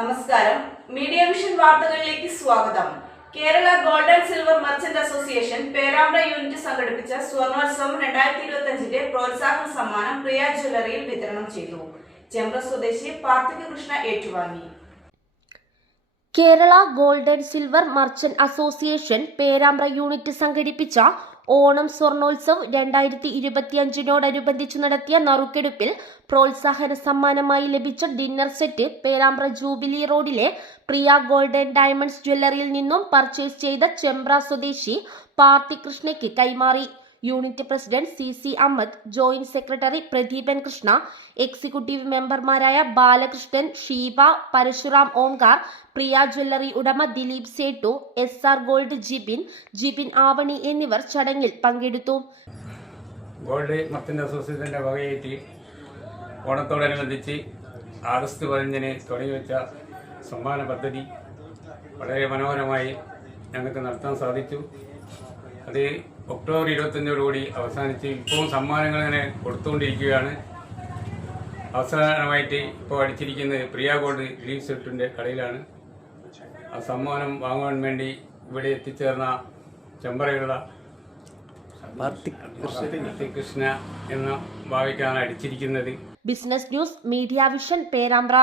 നമസ്കാരം. Media vision വാർത്തകളിലേക്ക് സ്വാഗതം. Kerala gold and silver merchant association Perambra unit സംഘടിപ്പിച്ച സ്വർണോത്സവം രണ്ടായിരത്തി ഇരുപത്തി അഞ്ചിന്റെ പ്രോത്സാഹന സമ്മാനം പ്രിയ ജ്വല്ലറിയിൽ വിതരണം ചെയ്തു. ചെമ്പ്ര സ്വദേശി പാർത്ഥികൃഷ്ണ ഏറ്റുവാങ്ങി. Kerala gold and silver merchant association Perambra unit സംഘടിപ്പിച്ച ഓണം സ്വർണോത്സവ് രണ്ടായിരത്തി ഇരുപത്തിയഞ്ചിനോടനുബന്ധിച്ച് നടത്തിയ നറുക്കെടുപ്പിൽ പ്രോത്സാഹന സമ്മാനമായി ലഭിച്ച ഡിന്നർ സെറ്റ് പേരാമ്പ്ര ജൂബിലി റോഡിലെ പ്രിയ ഗോൾഡൻ ഡയമണ്ട്സ് ജ്വല്ലറിയിൽ നിന്നും പർച്ചേസ് ചെയ്ത ചെമ്പ്ര സ്വദേശി പാർത്തികൃഷ്ണയ്ക്ക് കൈമാറി. Unit president C C Ahammed joint secretary Pradeepan Krishna executive മെമ്പർമാരായ ബാലകൃഷ്ണൻ ഷീബ പരശുറാം ഓംകാർ പ്രിയ ജ്വല്ലറി ഉടമ Dileep Settu S R gold Jibin Jibin Avani എന്നിവർ ചടങ്ങിൽ പങ്കെടുത്തു. ഗോൾഡ് അസോസിയേഷന്റെ വകയേറ്റി ഓണത്തോടനുബന്ധിച്ച് ആഗസ്റ്റ് പതിനഞ്ചിന് തുടങ്ങി വെച്ച സമ്മാന പദ്ധതി വളരെ മനോഹരമായി ഞങ്ങൾക്ക് നടത്താൻ സാധിച്ചു. അത് ഒക്ടോബർ ഇരുപത്തഞ്ചോടുകൂടി അവസാനിച്ച് ഇപ്പോഴും സമ്മാനങ്ങൾ ഇങ്ങനെ കൊടുത്തുകൊണ്ടിരിക്കുകയാണ്. അവസാനമായിട്ട് ഇപ്പോൾ അടിച്ചിരിക്കുന്നത് പ്രിയ ഗോൾഡ് ലീവ് സെറ്റിന്റെ കടയിലാണ് ആ സമ്മാനം വാങ്ങുവാൻ വേണ്ടി ഇവിടെ എത്തിച്ചേർന്ന ചെമ്പറയുള്ള കൃഷ്ണ എന്ന ഭാവിക്കാണ് അടിച്ചിരിക്കുന്നത്. Business news media vision Perambra.